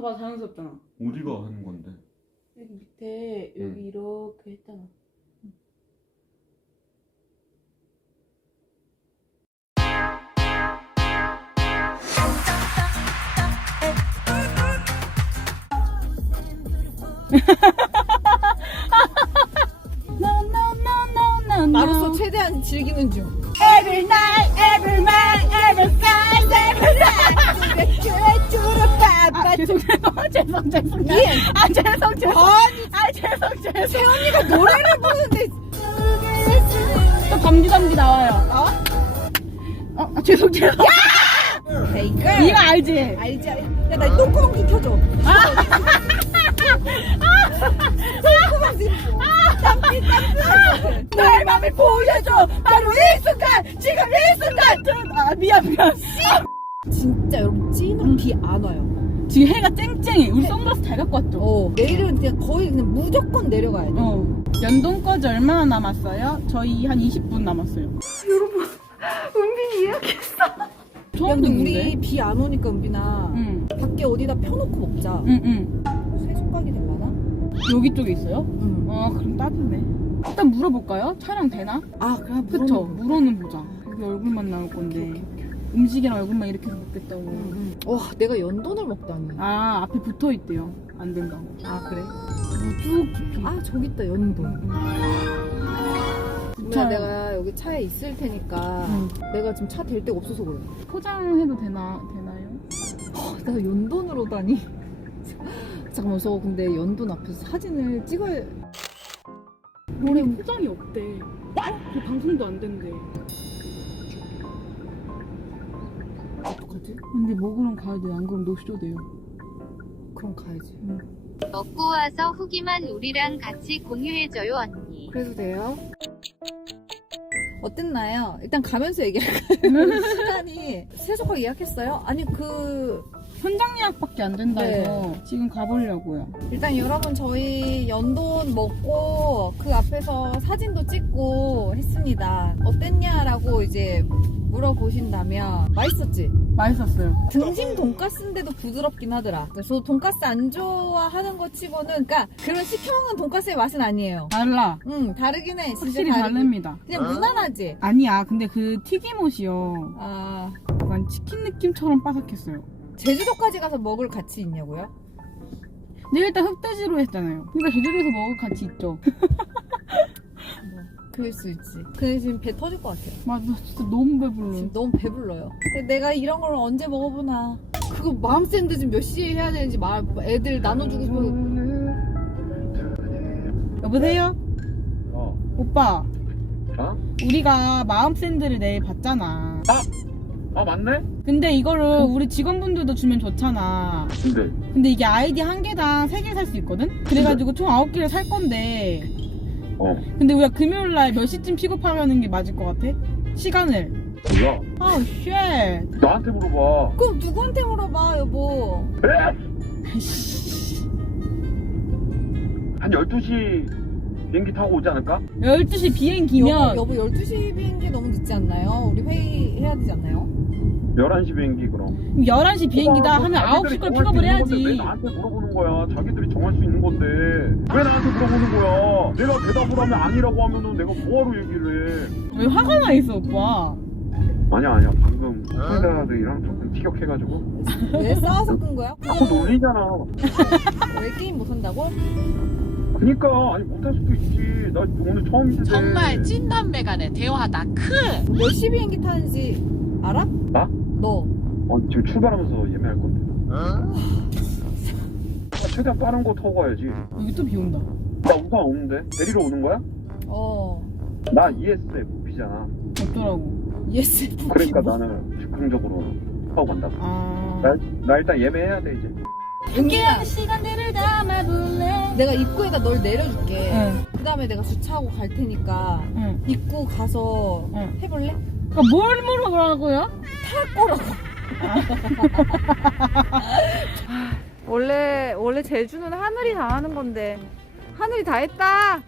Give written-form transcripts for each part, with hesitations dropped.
더 봐, 자연스럽잖아. 어디가 하는 건데? 여기 밑에 여기 이렇게 했잖아. 나로서 최대한 즐기는 중. Every night, every night, every night, every night. 죄송. 세언니가 노래를 부르는데 또 담비 나와요. 나와? 죄송. 베이글. 이거 알지? 알지? 야, 나 똥구멍 좀 켜줘. 똥구멍 좀. 내 맘을 보여줘. 바로 이 순간, 지금 이 순간. 미안. 진짜 여러분 찐으로 비 안 와요. 지금 해가 쨍쨍해. 우리 선글라스 잘 갖고 왔죠? 내일은 그냥 거의 그냥 무조건 내려가야 돼. 연동까지 얼마나 남았어요? 저희 한 20분 남았어요. 여러분, 은빈이 예약했어. 야, 처음 근데 듣는데? 우리 비 안 오니까 은빈아 응. 밖에 어디다 펴놓고 먹자. 응. 쇠속각이 되려나? 여기 쪽에 있어요? 응. 그럼 딱이네. 일단 물어볼까요? 촬영 되나? 아 그럼 그쵸? 물어는 보자. 여기 얼굴만 나올 건데. 음식이랑 얼굴만 이렇게 해서 먹겠다고. 와 내가 연돈을 먹다니. 앞에 붙어 있대요. 안 된다고. 아 그래? 쭉 깊이. 아 저기 있다 연돈. 차- 내가 여기 차에 있을 테니까 내가 지금 차 댈 데가 없어서 그래. 포장해도 되나요? 내가 연돈으로 다니. 잠깐만 저 근데 연돈 앞에서 사진을 찍어야. 우리 포장이 없대. 그 방송도 안 된대. 어떡하지? 근데 먹으러 가야 돼. 안 그럼 노쇼 돼요. 그럼 가야지. 먹고 와서 후기만 우리랑 같이 공유해줘요 언니. 그래도 돼요? 어땠나요? 일단 가면서 얘기할까요? 시간이 세속학 예약했어요? 아니 현장 예약밖에 안 된다 네. 해서 지금 가보려고요. 일단 여러분 저희 연돈 먹고 그 앞에서 사진도 찍고 했습니다. 어땠냐라고 이제 물어보신다면 맛있었지? 맛있었어요. 등심 돈가스인데도 부드럽긴 하더라. 그래서 돈가스 안 좋아하는 거 치고는 그러니까 그런 시켜먹는 돈가스의 맛은 아니에요. 달라. 다르긴 해. 진짜 확실히 다르긴. 다릅니다. 그냥 무난하지? 아니야. 근데 그 튀김옷이요. 아 약간 치킨 느낌처럼 바삭했어요. 제주도까지 가서 먹을 가치 있냐고요? 근데 일단 흑돼지로 했잖아요. 그러니까 제주도에서 먹을 가치 있죠. 그럴 수 있지. 근데 지금 배 터질 것 같아요. 맞아. 진짜 너무 배불러. 지금 너무 배불러요. 근데 내가 이런 걸 언제 먹어보나. 그거 마음 샌드 좀 몇 시에 해야 되는지 애들 나눠주고 싶어. 여보세요? 오빠. 어? 우리가 마음 샌드를 내일 봤잖아. 맞네? 근데 이거를 우리 직원분들도 주면 좋잖아. 근데 이게 아이디 한 개당 3개 살 수 있거든? 그래가지고 총 9개를 살 건데. 근데 우리가 금요일날 몇 시쯤 픽업하려는 게 맞을 것 같아? 시간을. 몰라. 쉣. 나한테 물어봐. 그럼 누구한테 물어봐 여보. 한 12시 비행기 타고 오지 않을까? 12시 비행기면. 여보 12시 비행기 너무 늦지 않나요? 우리 회의해야 되지 않나요? 11시 비행기 그럼. 11시 비행기다 하면 9시 걸 픽업을 왜 해야지. 나한테 물어보는 거야? 자기들이 정할 수 있는 건데 왜 나한테 물어보는 거야? 내가 대답을 하면 아니라고 하면은 내가 뭐하러 얘기를 해? 왜 화가 나 있어, 오빠? 아니야 방금 상대들이랑 조금 티격해가지고 왜 싸워서 끈 거야? 자꾸 놀리잖아. 왜 게임 못한다고? 그니까 아니 못할 수도 있지. 나 오늘 처음인데. 정말 찐담배 간의 대화다. 몇 시 비행기 타는지 알아? 나? 너. 지금 출발하면서 예매할 건데. 최대한 빠른 거 타고 가야지. 여기 또 비 온다. 나 우산 없는데 데리러 오는 거야? 나 ESFP잖아. 어쩌라고. ESFP. 그러니까 나는 즉흥적으로 하고 간다고. 나 일단 예매해야 돼 이제. 은빈아 시간들을 담아볼래. 내가 입구에다 널 내려줄게. 응. 그 다음에 내가 주차하고 갈 테니까 응. 입구 가서 응. 해볼래? 그러니까 뭘 물어보라고요? 탈 거라고. 원래 제주는 하늘이 다 하는 건데 하늘이 다 했다.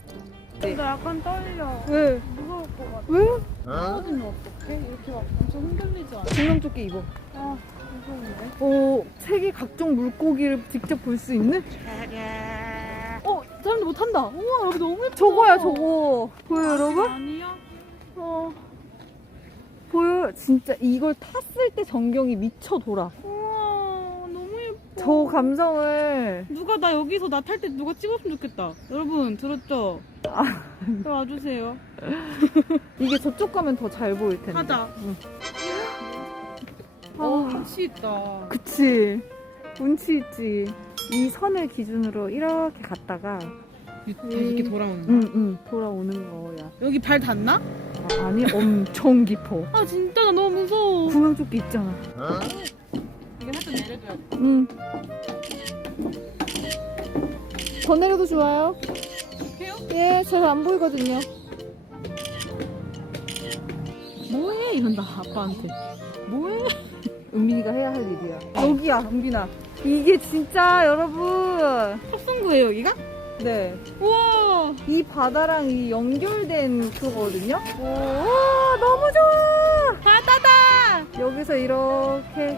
나 약간 떨려. 왜? 무서울 것 같아. 왜? 떨어지면 어떡해? 이렇게 막 엄청 흔들리지 않아? 증명조끼 입어. 아, 무서운데? 세계 각종 물고기를 직접 볼 수 있는? 사람들 못 탄다. 우와, 여기 너무 예뻐. 저거야, 저거. 보여요, 여러분? 아니야? 보여요? 진짜 이걸 탔을 때 전경이 미쳐 돌아. 우와, 너무 예뻐. 저 감성을. 누가 나 여기서 나 탈 때 누가 찍었으면 좋겠다. 여러분, 들었죠? 저 와주세요. 이게 저쪽 가면 더 잘 보일 텐데. 하자. 응. 운치 있다. 그치. 운치 있지. 이 선을 기준으로 이렇게 갔다가 다시 이렇게 돌아오는 거야? 돌아오는 거야. 여기 발 닿나? 아니, 엄청 깊어. 아, 진짜 나 너무 무서워. 구명조끼 있잖아. 이거 살짝 내려줘야 돼. 응. 더 내려도 좋아요? 해요? 예, 잘 안 보이거든요. 뭐해? 이런다, 아빠한테. 뭐해? 은빈이가 해야 할 일이야. 여기야, 은빈아. 이게 진짜 여러분. 탑승구예요, 여기가? 네. 우와! 이 바다랑 이 연결된 그거거든요. 오, 와, 너무 좋아. 바다다! 여기서 이렇게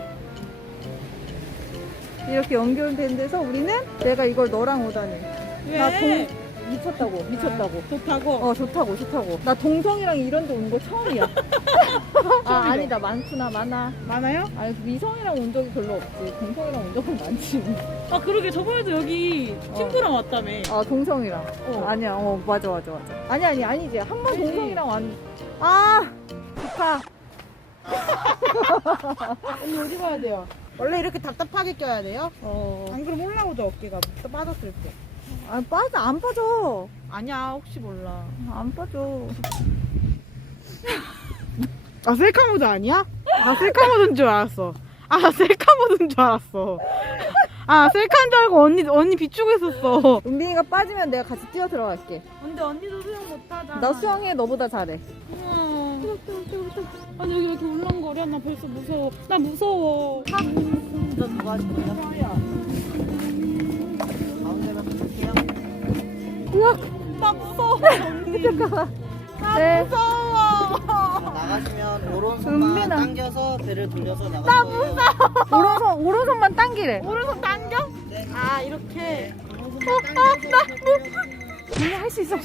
연결된 데서 우리는 내가 이걸 너랑 오다니. 왜? 미쳤다고. 좋다고? 좋다고. 나 동성이랑 이런 데 온 거 처음이야. 아니다. 많아. 많아요? 아니, 미성이랑 온 적이 별로 없지. 동성이랑 온 적은 많지. 아, 그러게. 저번에도 여기 친구랑 왔다며. 아, 동성이랑. 아니야. 맞아. 아니지. 한 번 동성이랑 좋다. 언니 어디 가야 돼요? 원래 이렇게 답답하게 껴야 돼요? 안 그러면 올라오죠, 어깨가. 또 빠졌을 때. 안 빠져. 아니야, 혹시 몰라. 안 빠져. 아, 셀카 모드 아니야? 나 셀카 모드인 줄 알았어. 나 셀카 모드인 줄 알았어. 셀카인 줄 알고 언니 비추고 있었어. 은빈이가 빠지면 내가 같이 뛰어 들어갈게. 근데 언니도 수영 못하잖아. 나 수영해. 너보다 잘해. 아니, 여기 왜 이렇게 울렁거려? 나 벌써 무서워. 나 무서워. 너 누가 하실 거야? 가운데만 부탁해요. 나 무서워. 잠깐만. 네. 무서워. 나가시면 오른손만 은빈아. 당겨서 배를 돌려서 나갈 거예요. 오른손만 당기래. 오른손 당겨? 네. 이렇게. 언니 할 수 있어.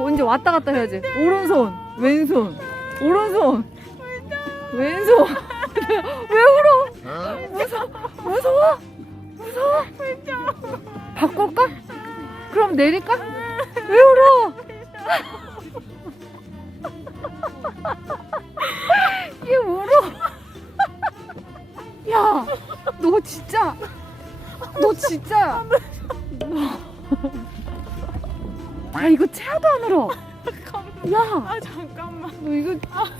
언제 왔다 갔다 해야지. 오른손, 왼손, 오른손, 왼손. 왜 울어? 무서워? 바꿀까? 그럼 내릴까? 왜 울어? 얘 울어. 야, 너 진짜. 이거 채아도 안 울어. 야, 잠깐만. 너 이거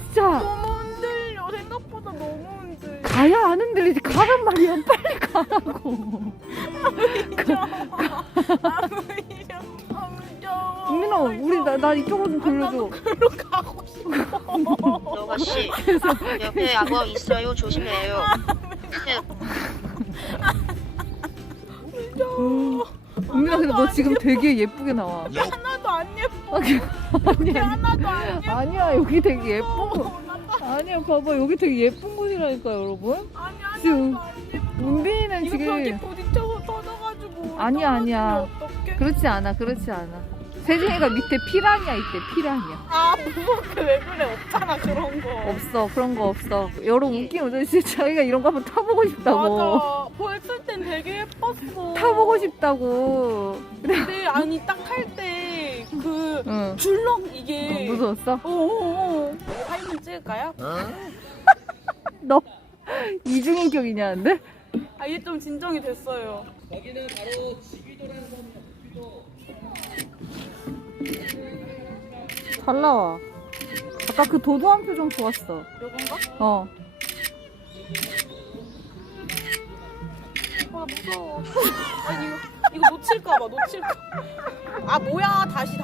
진짜. 너무 흔들려. 생각보다 너무 흔들려. 가야 안 흔들리지. 가란 말이야. 빨리 가라고. 은민아, 우리 나 이쪽으로 좀 돌려줘. 글로 가고 싶어. 여가씨 옆에 악어 있어요. 조심해요. 은민아, 근데 너 지금 되게 예쁘게 나와. 하나도 안 예뻐. 아니야. 하나도 안 예뻐. 아니야, 여기 되게 예쁜 거. 아니야, 봐봐. 여기 되게 예쁜 곳이라니까, 여러분. 아니, 지금 하나도 안 예뻐. 은빈이는 이거 벽에 지금. 부딪혀서 터져가지고. 아니야. 어떡해. 그렇지 않아. 세진이가 밑에 피라냐 있대. 피라냐. 무섭게 왜 그래? 없잖아, 그런 거. 없어. 그런 거 없어. 여러 웃긴 오전 씨 자기가 이런 거 한번 타보고 싶다고. 맞아. 보였을 땐 되게 예뻤어. 타보고 싶다고. 근데 아니 딱 탈 때 그 응. 줄렁 이게. 무서웠어? 어어어. 사진 찍을까요? 너 이중인격이냐는데? 이제 좀 진정이 됐어요. 여기는 바로 지비도라는 섬이에요. 잘 나와. 아까 그 도도한 표정 좋았어. 요건가? 무서워. 아니 이거 놓칠까봐. 뭐야, 다시.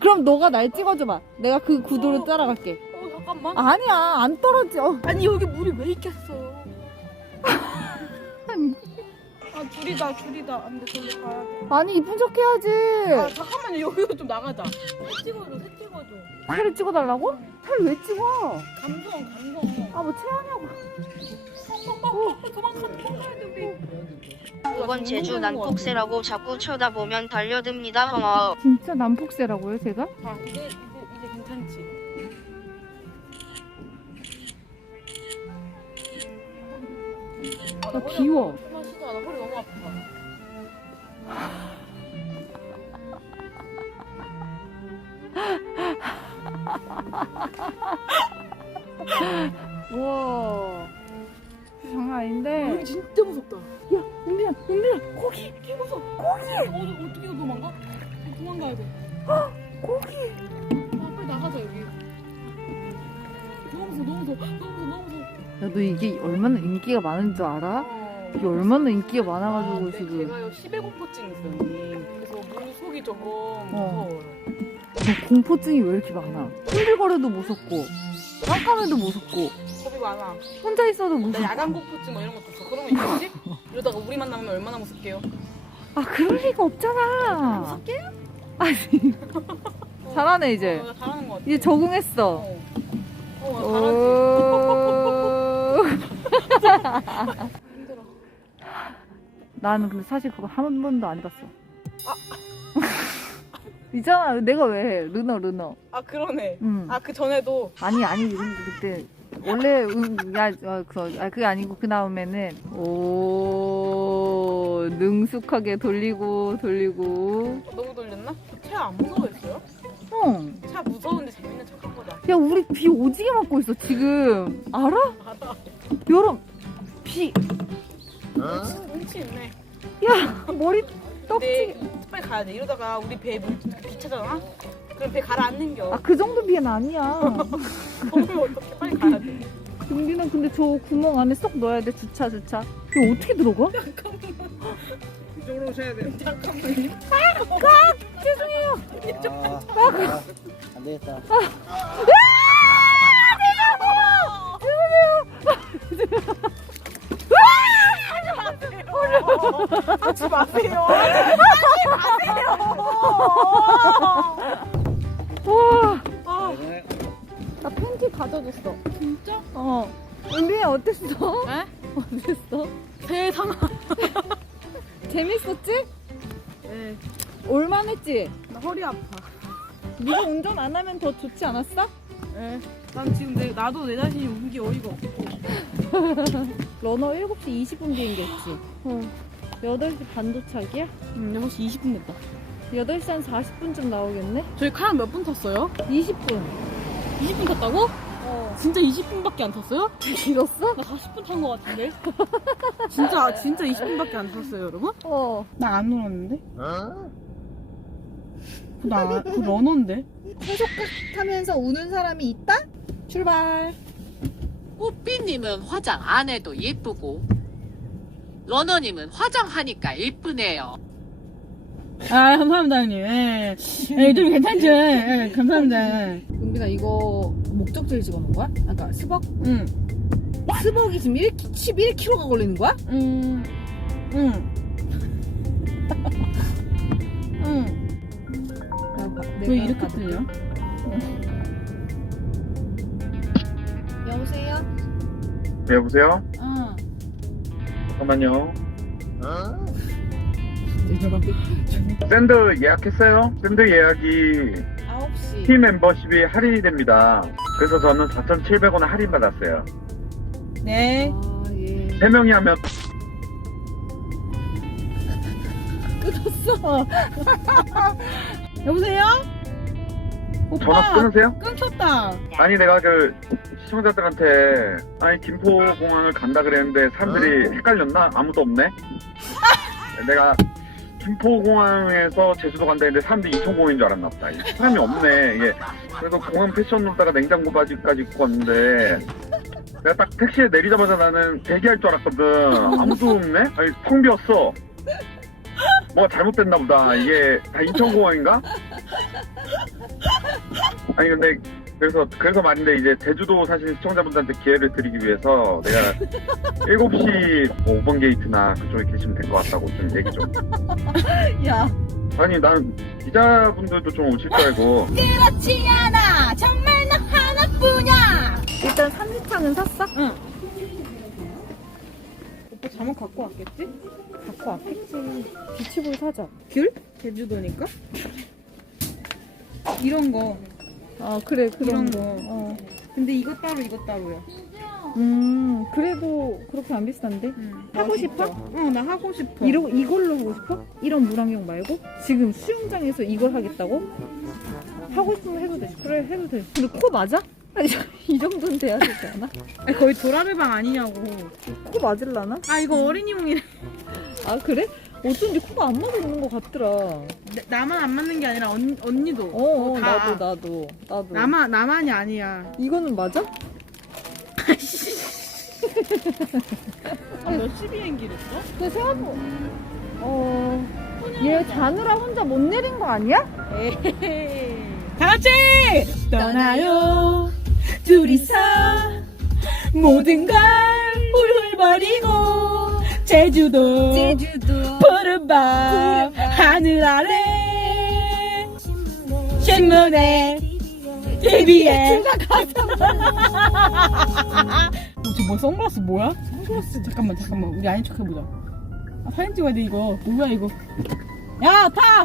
그럼 너가 날 찍어줘봐. 내가 그 구도를 따라갈게. 잠깐만. 아니야, 안 떨어져. 아니 여기 물이 왜 있겠어요? 줄이다. 안 돼, 저기 가야 돼. 아니 이쁜 척 해야지. 아, 잠깐만요. 여기로 좀 나가자. 새 찍어줘. 사진 찍어달라고? 사진 왜 찍어? 감성. 아 뭐 체하냐고. 도망가야 돼, 우리. 그건 제주 난폭새라고 자꾸 쳐다보면 달려듭니다. 허머. 진짜 난폭새라고요 제가? 아, 이제 괜찮지. 나 비워. 나 진짜 나 허리 너무 아파. 우와. 장난 아닌데. 여기 진짜 무섭다. 야, 은빈아, 고기. 개 무서워. 어떻게 도망가? 도망가야 돼. 고기. 아, 빨리 나가자 여기. 너무 무서워. 야, 너 이게 얼마나 인기가 많은 줄 알아? 이게 얼마나 인기가 많아가지고 지금. 제가요 10의 공포증 있어요, 언니. 그래서 물 속이 조금 무서워요. 너 공포증이 왜 이렇게 많아? 흔들거려도 무섭고, 깜깜해도 무섭고, 겁이 많아. 혼자 있어도 나 무섭고. 야간 공포증 뭐 이런 것도 있어. 그러면 있겠지? 이러다가 우리 만나면 얼마나 무섭게요? 아, 그럴 리가 없잖아. 무섭게요? 아니. 잘하네, 이제. 나 잘하는 것 같아. 이제 적응했어. 나 잘하지. 힘들어. 나는 근데 사실 그거 한 번도 안 해봤어. 있잖아, 내가 왜 해? 르너. 아, 그러네. 응. 아, 그 전에도. 아니, 근데 그때, 원래, 그게 아니고, 그 다음에는, 능숙하게 돌리고. 너무 돌렸나? 차 안 무서워했어요? 응. 차 무서운데 재밌는 척한 거다. 야, 우리 비 오지게 맞고 있어, 지금. 알아? 여름, 비. 눈치 있네. 야, 머리 떡지. 근데 빨리 가야 돼. 이러다가 우리 배에 비 차잖아? 그럼 배 가라앉는겨. 아, 그 정도 비는 아니야. 그러면 어떡해. 빨리 가야 돼. 은빈아, 근데 저 구멍 안에 쏙 넣어야 돼, 주차. 이거 어떻게 들어가? 이쪽으로 오셔야 돼요. 잠깐만요. 죄송해요. 안 되겠다. 하지 마세요. 와, 네. 나 팬티 가져줬어. 진짜? 은빈이 어땠어? 에? 어땠어? 세상아. 재밌었지? 네. 올만했지? 나 허리 아파. 네가 운전 안 하면 더 좋지 않았어? 네. 난 지금 나도 내 자신이 웃은 게 어이가 없어. 러너 7시 20분 비행기였지? 8시 반 도착이야? 6시 20분 됐다. 8시 한 40분쯤 나오겠네? 저희 카약 몇 분 탔어요? 20분. 20분 탔다고? 진짜 20분밖에 안 탔어요? 길었어? 나 40분 탄 거 같은데? 진짜 20분밖에 안 탔어요, 여러분? 나 안 울었는데? 그 러너인데? 고속급 타면서 우는 사람이 있다? 출발. 뽀삐님은 화장 안 해도 예쁘고 러너님은 화장하니까 예쁘네요. 아, 감사합니다, 형님. 예. 좀 괜찮죠? 예, 감사합니다. 은빈아, 이거 목적지를 집어넣은 거야? 아까 스벅? 응. 스벅이 지금 11kg가 걸리는 거야? 응. 왜 이렇게 들려? 여보세요? 네, 여보세요? 응. 잠깐만요. 샌드 예약했어요? 샌드 예약이 9시. 팀 멤버십이 할인이 됩니다. 그래서 저는 4,700원 할인 받았어요. 네. 아, 예. 3명이 하면 끊었어. 여보세요? 전화 오빠, 끊으세요? 끊겼다. 아니 내가 그 시청자들한테 아니 김포공항을 간다 그랬는데 사람들이 헷갈렸나? 아무도 없네? 내가 김포공항에서 제주도 간다 했는데 사람들이 인천공항인 줄 알았나 보다. 사람이 없네. 이게 그래서 공항 패션 놓다가 냉장고 바지까지 입고 왔는데 내가 딱 택시에 내리자마자 나는 대기할 줄 알았거든. 아무도 없네? 아니 텅 비었어. 뭐가 잘못됐나 보다. 이게 다 인천공항인가? 아니 근데 그래서 말인데 이제 제주도 사실 시청자분들한테 기회를 드리기 위해서 내가 7시 뭐 5번 게이트나 그쪽에 계시면 될 것 같다고 좀 얘기 좀. 야. 아니 난 기자분들도 좀 오실 줄 알고. 그렇지 않아. 정말 나 하나뿐이야. 일단 3리터는 샀어? 응. 오빠 잠옷 갖고 왔겠지? 갖고 왔겠지. 비치볼 사자. 귤? 제주도니까? 이런 거. 아 그래 이런 그런 거. 거. 근데 이거 따로 이거 따로야. 그래도 그렇게 안 비싼데? 하고 싶어? 나 하고 싶어. 이걸로 하고 싶어? 이런 물안경 말고? 지금 수영장에서 이걸 하겠다고? 하고 싶으면 해도 돼. 그래 해도 돼. 근데 코 맞아? 아니 이 정도는 돼야 되지 않아? 아니, 거의 도라르방 아니냐고. 코 맞을라나? 아 이거 어린이용이래. 아 그래? 어쩐지 코가 안 맞는 것 같더라. 나만 안 맞는 게 아니라 언니도. 어 다. 나도. 나만이 아니야. 이거는 맞아? 몇시 비행기를 써? 그 생각보 얘 자느라 혼자 못 내린 거 아니야? 다 같이 떠나요. 둘이서 모든 걸 훌훌 버리고 제주도 푸른 밤 하늘 아래 신문에 TV에 저 선글라스 뭐야? 선글라스 잠깐만 우리 아닌 척 해보자. 아, 사진 찍어야 돼 이거. 뭐야 이거. 야 타!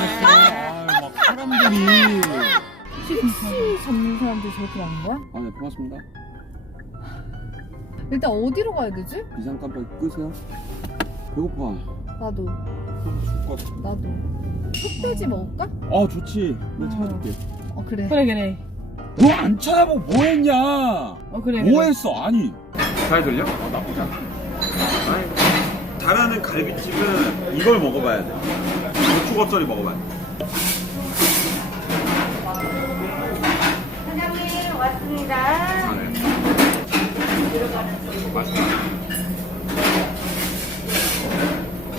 막 사람들이. 택시 잡는 사람들이 저렇게 많은 거야? 아, 네, 반갑습니다. 일단 어디로 가야 되지? 비상 깜빡이 끄세요. 배고파. 나도 죽을 것 같아. 나도 흑돼지 먹을까? 좋지. 내가 찾아줄게. 그래 그래. 너 안 찾아보고 뭐 했냐? 그래. 뭐 했어? 아니. 잘 들려? 나쁘지 않아. 아니, 잘하는 갈비찜은 이걸 먹어봐야 돼. 고추겉절이 먹어봐야 돼. 사장님 왔습니다. 아, 네. 맛있다.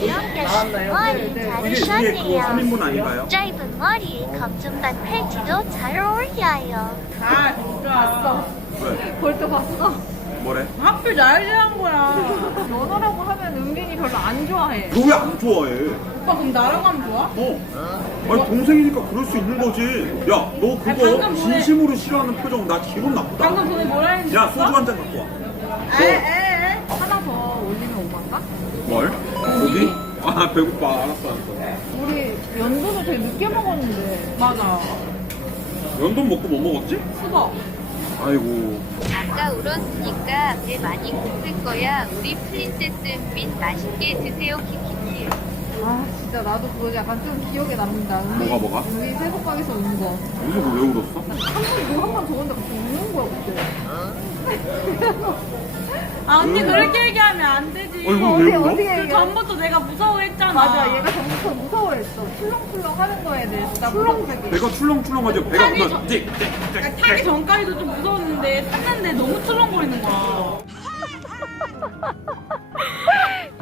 이렇게 머리 이게 그거 자르셨네요. 3인분 아닌가요? 짧은 머리에 검정반 팔찌도 잘 어울려요. 아 진짜. 왜? 벌써 봤어? 뭐래? 하필 날 대한 거야. 연어라고 하면 은빈이 별로 안 좋아해. 너 왜 안 좋아해? 오빠 그럼 나랑 하면 좋아? 아니 동생이니까 그럴 수 있는 거지. 야, 너 아니, 그거 방금 전에- 진심으로 싫어하는 표정 나 기분 나쁘다. 방금 전에 뭐라 했는지 야, 소주 한 잔 갖고 와. 에에에 하나 더 올리면 오만가? 뭘? 고기? 아, 배고파. 알았어. 우리 연도는 되게 늦게 먹었는데. 맞아. 연돈 먹고 뭐 먹었지? 수박. 아이고. 아까 울었으니까 배 많이 고플 거야. 우리 프린세스 민 맛있게 드세요. 키키키. 아 진짜 나도 그거 약간 좀 기억에 남는다. 뭐가? 우리 새곡방에서 우는 거. 무슨 왜 울었어? 한번 저건데 갑자기 우는 거야 그때. 아 언니 그렇게 얘기하면 안 되지. 이거 왜 울어? 그 전부터 내가 무서워했잖아. 맞아 얘가 전부터 무서워했어. 출렁출렁 하는 거에 대해서. 나 무서워하게. 배가 출렁출렁하지. 배가 타기 그만 그러니까 타기 전까지도 좀 무서웠는데 탔는데 너무 출렁거리는 거야.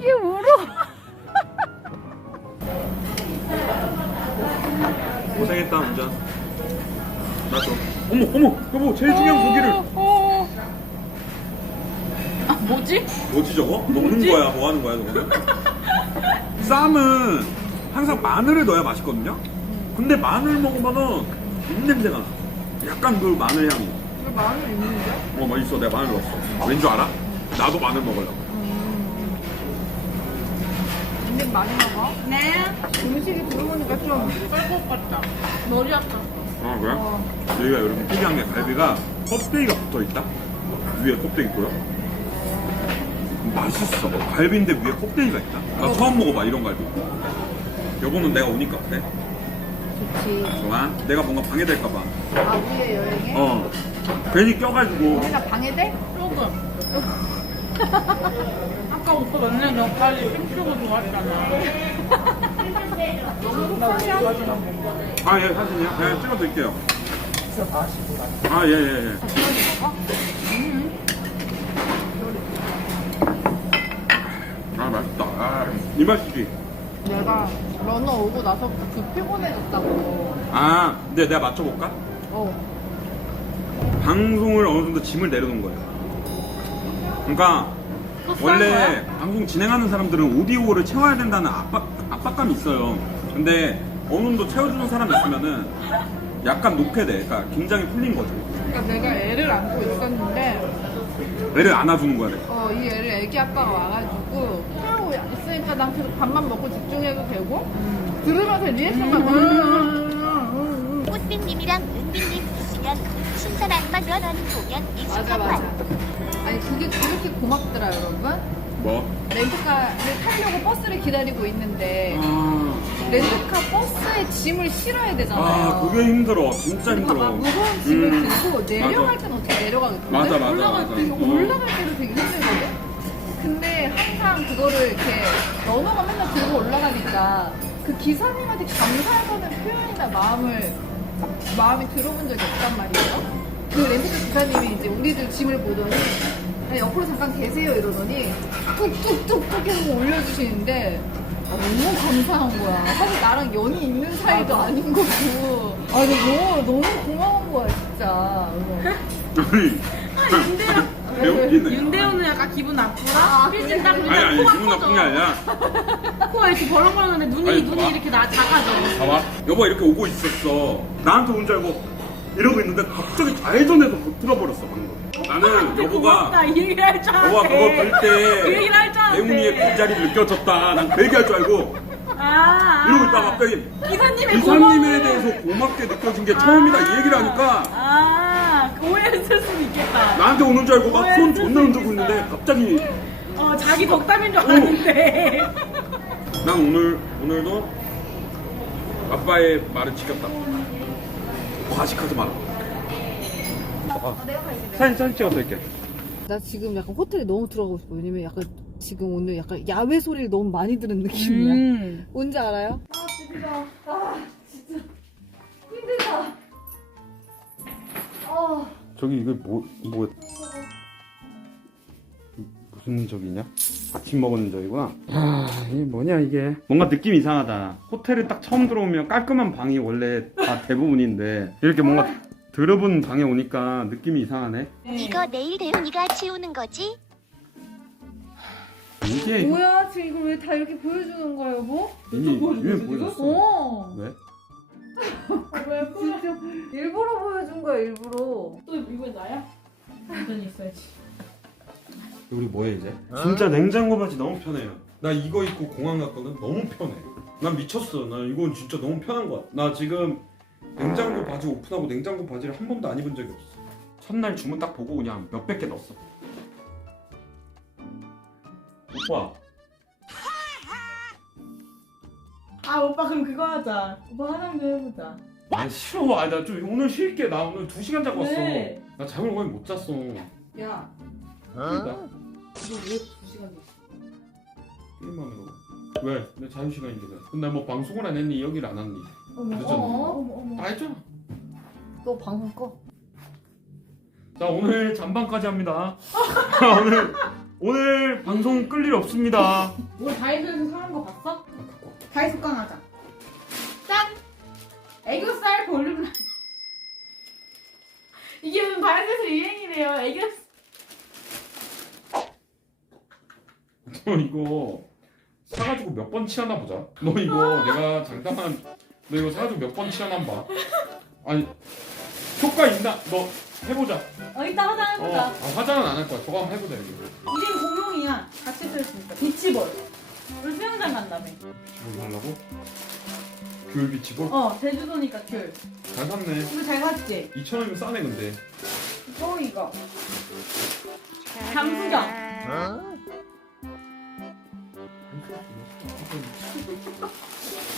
얘 울어. 고생했다 운전. 나도. 어머 여보 제일 중요한 고기를. 아 뭐지? 뭐지 저거? 먹는 거야 뭐 하는 거야 저거는? 쌈은 항상 마늘을 넣어야 맛있거든요? 근데 마늘 먹으면은 입냄새가 나. 약간 그 마늘 향이. 왜 마늘 있는데? 맛있어. 내가 마늘 넣었어. 왠 줄 알아? 나도 마늘 먹으려고. 은빈 많이 먹어? 네. 음식이 들어오니까 좀 쌀것 같다. 머리 아팠어. 아 그래? 여기가 여러분 특이한 게 갈비가 껍데기가 붙어있다? 위에 껍데기 보여? 맛있어. 갈비인데 위에 껍데기가 있다? 나 처음 먹어봐 이런 갈비. 여보는 내가 오니까 그래? 좋지. 좋아? 내가 뭔가 방해될까봐. 아 우리의 여행에? 괜히 껴가지고. 우리가 방해돼? 조금. 아까 오빠 맨날 너까지 핑크고 좋아했잖아. 아, 예, 사진이요? 네, 찍어드릴게요. 아, 예. 아, 맛있다. 아, 이 맛이지. 내가 러너 오고 나서부터 그 피곤해졌다고. 아, 근데 내가 맞춰볼까? 방송을 어느 정도 짐을 내려놓은 거예요. 그러니까 원래 방송 진행하는 사람들은 오디오를 채워야 된다는 압박감이 있어요. 근데 어느 정도 채워주는 사람이 있으면은 약간 놓게 돼. 그러니까 굉장히 풀린 거죠. 그러니까 내가 애를 안고 있었는데 애를 안아주는 거야. 내가. 이 애를 애기 아빠가 와가지고 하고 있으니까 난 계속 밥만 먹고 집중해도 되고 들으면서 리액션만 꽃빈님이랑 은빈님 있으면 신선한 맛 러너님 보면 맞아 익숙한 맞아. 맛. 아니 그게 그렇게 고맙더라 여러분. 뭐? 렌트카를 타려고 버스를 기다리고 있는데 아, 렌트카 버스에 짐을 실어야 되잖아요. 아 그게 힘들어. 진짜 근데 힘들어. 막 무거운 짐을 음. 들고 내려갈 맞아. 때는 어떻게 내려가겠는데? 맞아, 맞아, 올라갈 맞아. 때 올라갈 때도 되게 힘들거든. 근데 항상 그거를 이렇게 러너가 맨날 들고 올라가니까 그 기사님한테 감사하다는 표현이나 마음이 들어본 적이 없단 말이에요. 그 렌트카 기사님이 이제 우리들 짐을 보더니 그냥 옆으로 잠깐 계세요 이러더니 뚝뚝뚝뚝 계속 올려주시는데 너무 감사한 거야. 사실 나랑 연이 있는 사이도 아닌 거고. 근데 너무 고마운 거야 진짜. 개 웃기네. 윤대호는 약간 기분 나쁘다? 필진 딱 아니 그러니까 코가 기분 나쁜 게 커져. 아니라. 코가 이렇게 벌렁거리는데 눈이 아니, 봐봐. 이렇게 작아져. 봐봐. 여보 이렇게 오고 있었어. 나한테 온 줄 알고 이러고 있는데 갑자기 좌회전해서 들어버렸어 방금. 나는 여보가 고맙다 이 얘기를 할 줄 알았는데. 여보가 그거 볼 그 때 얘기를 할 줄 알았는데. 배웅이의 빈자리 느껴졌다. 난 그 얘기 할 줄 알고 이러고 있다가 갑자기 기사님의 기사님에 대해서 고맙게 느껴진 게 처음이다 이 얘기를 하니까 오해했을 수도 있겠다. 나한테 오는 줄 알고 막 손 존나 흔들고 있는데 갑자기 자기 덕담인 줄 알았는데. 난 오늘도 아빠의 말을 지켰다. 과식하지 마라. 사진 찍어서 이렇게. 나 지금 약간 호텔에 너무 들어가고 싶어. 왜냐면 약간 지금 오늘 약간 야외 소리를 너무 많이 들은 느낌이야. 뭔지 알아요? 집이다. 진짜 힘들다. 저기 이거 뭐 무슨 적이냐? 아침 먹은 적이구나. 이게 뭐냐 이게? 뭔가 느낌 이상하다. 호텔에 딱 처음 들어오면 깔끔한 방이 원래 다 대부분인데 이렇게 뭔가 더러운 방에 오니까 느낌이 이상하네. 이거 내일 대훈이가 치우는 거지? 이게 뭐야? 지금 이걸 왜 다 이렇게 보여주는 거야, 여보? 이미 보여줬어. 왜? 진짜 일부러 보여준 거야, 일부러. 또 이번엔 나야? 완전히 있어야지. 우리 뭐해 이제? 진짜 냉장고 바지 너무 편해요. 나 이거 입고 공항 갔거든. 너무 편해. 난 미쳤어. 나 이건 진짜 너무 편한 거야. 나 지금 냉장고 바지 오픈하고 냉장고 바지를 한 번도 안 입은 적이 없어. 첫날 주문 딱 보고 그냥 몇백 개 넣었어. 오빠. 오빠 그럼 그거 하자. 오빠 화장 좀 해보자. 아 싫어. 아 나 좀 오늘 쉴게. 나 오늘 2시간 자고 왔어. 왜? 나 잠을 거의 못 잤어. 야, 그러니까 너 왜 2시간 됐어? 게임하느라고. 왜? 내 자유시간인데. 근데 뭐 방송을 안 했니? 여기를 안 왔니? 늦었네. 어머. 다 했잖아. 너 방송 꺼. 자 오늘 잠방까지 합니다. 오늘 방송 끌 일 없습니다. 뭐 다이소에서 사는 거 봤어? 갖고 와. 다이소 깡 하자. 짠! 애교살 볼륨 라인. 이게 요즘 다이소에서 유행이래요. 애교살. 너 이거 사가지고 몇 번 치하나 보자. 너 이거 내가 잠깐만 너 이거 사가지고 몇 번 치하나 봐. 아니 효과 있나? 너 해보자. 이따 화장 해보자. 화장은 안 할 거야. 저거 한번 해보자 이거. 이젠 공용이야. 같이 쓸 수 있어. 비치볼. 우리 수영장 간다며. 뭘 하려고? 귤 비치볼? 제주도니까 귤. 잘 샀네. 이거 잘 샀지? 2,000원이면 싸네 근데. 이거. 장수경.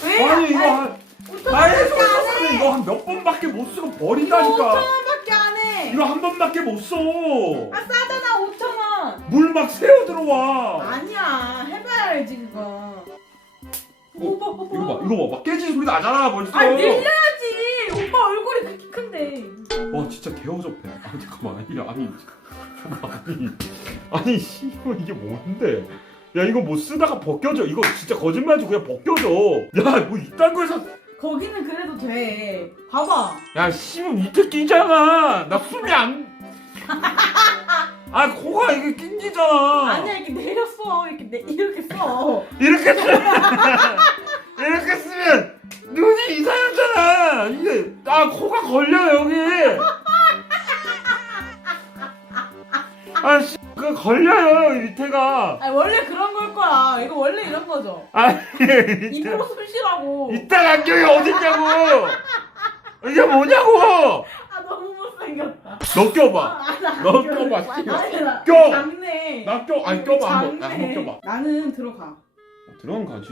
왜? 아니 이거 다이소에서 사는 이거 한 몇 번밖에 못 쓰고 버린다니까. 5,000원밖에 안 해. 이거 한 번밖에 못 써. 싸잖아 5,000원. 물 막 새어 들어와. 아니야 해봐야 알지 그거. 오빠 이거 봐. 막 깨지는 소리 나잖아 벌써. 밀려야지. 오빠 얼굴이 그렇게 큰데. 와 진짜 개어접해. 잠깐만 아니 씨발 이게 뭔데? 야 이거 뭐 쓰다가 벗겨져. 이거 진짜 거짓말이지. 그냥 벗겨져. 야 뭐 이딴 거에서. 거기는 그래도 돼. 봐봐. 야 씨발 밑에 끼잖아. 나 숨이 안. 아 코가 이게 낑기잖아. 아니야 이렇게 내렸어. 이렇게 써. 이렇게 쓰면 이렇게 쓰면 눈이 이상하잖아. 이게 코가 걸려 여기. 아씨 그 걸려요 이 밑에가. 아니 원래 그런 걸 거야. 이거 원래 이런 거죠. 아니 입으로 숨 쉬라고. 이딴 안경이 어딨냐고. 이게 뭐냐고. 아 너무 못생겼다. 너 껴봐. 아, 나 너 안 껴. 껴봐. 아니 나 껴. 작네. 나 껴. 아니 껴봐 한번. 작네. 한번 껴봐. 나는 들어가. 들어간 가지.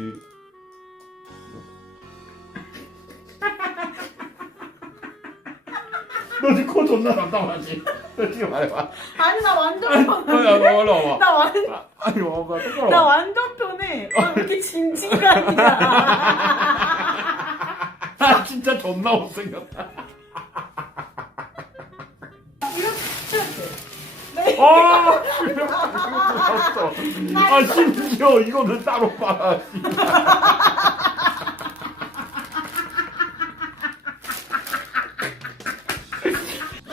너 지금 코 존나 난다하지. 너 지금 말해봐. 아니 나 완전 야, 편한데. 너 올라 와봐. 나 완전 아니 와봐. 똑바로. 나 완전 편해. 왜 이렇게 징징거리냐. 아 진짜 존나 못생겼다. 아, 아 심지어 이거는 따로 빨아.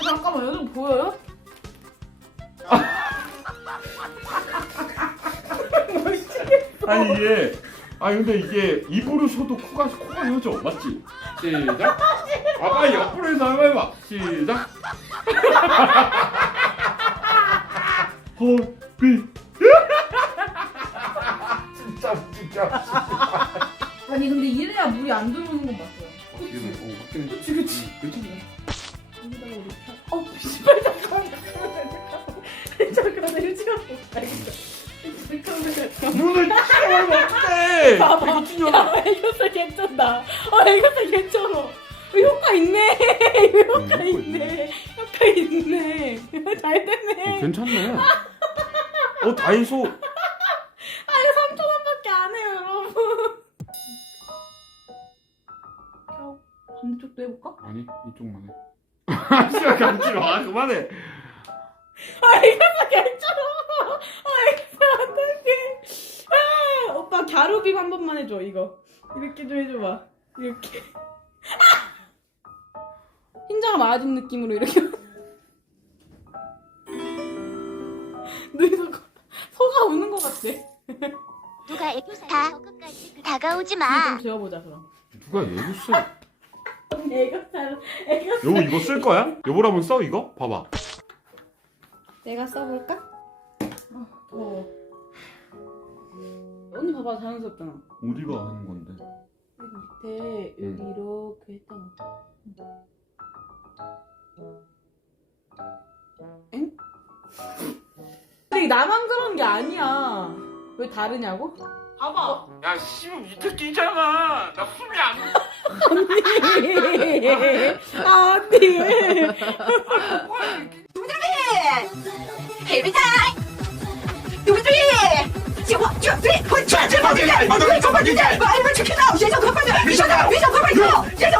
잠깐만 여기 보여요? 아니 이게 근데 이게 입으로 쉬어도 코가 혀져 맞지? 시작. 빨리 옆으로 해서 한번 해봐. 시작. 허비. 진짜. 아니 근데 이래야 물이 안 들어오는 건 맞죠? 그치. 그치. 여기다가 이렇게 씨발 잠깐만 일찍 왔어. 눈을 치워버리면 어떡해. 봐봐. 야 애교살 괜찮다. 애교살 괜찮아. 효과 있네. 효과 있네. 효과 있네. 잘 되네. 괜찮네. 다이소. 이거 3,000원밖에 안 해요 여러분. 반대쪽도 해볼까? 아니 이쪽만 해. 시간 감지 마. 그만해. 애교살 괜찮아. 애교살 어떡해. 오빠 갸루빔 한 번만 해줘 이거. 이렇게 좀 해줘봐. 이렇게. 흰자가 맞은 느낌으로 이렇게. 눈이 소가 우는 것 같아. 누가 다 다가오지 마. 좀 지워보자 그럼. 누가 얘기 써? 애교살. 여보 이거 쓸 거야? 여보라 한번 써 이거? 봐봐. 내가 써볼까? 더워. 언니 봐봐 자연스럽잖아. 어디가 하는 건데? 여기 밑에 여기 이렇게 했잖아. 엥? 근데 나만 그런 게 아니야. 왜 다르냐고? 봐봐. 야 씨발 밑에 끼잖아. 나 숨이 안. 언니. 아 언니. 데뷔다. 누구들이? 지금 저들이 혼자 제법이야. 이거 좀 봐주자. 이거 알면 좋겠다. 예전 컴파니. 미션 컴파니. 예전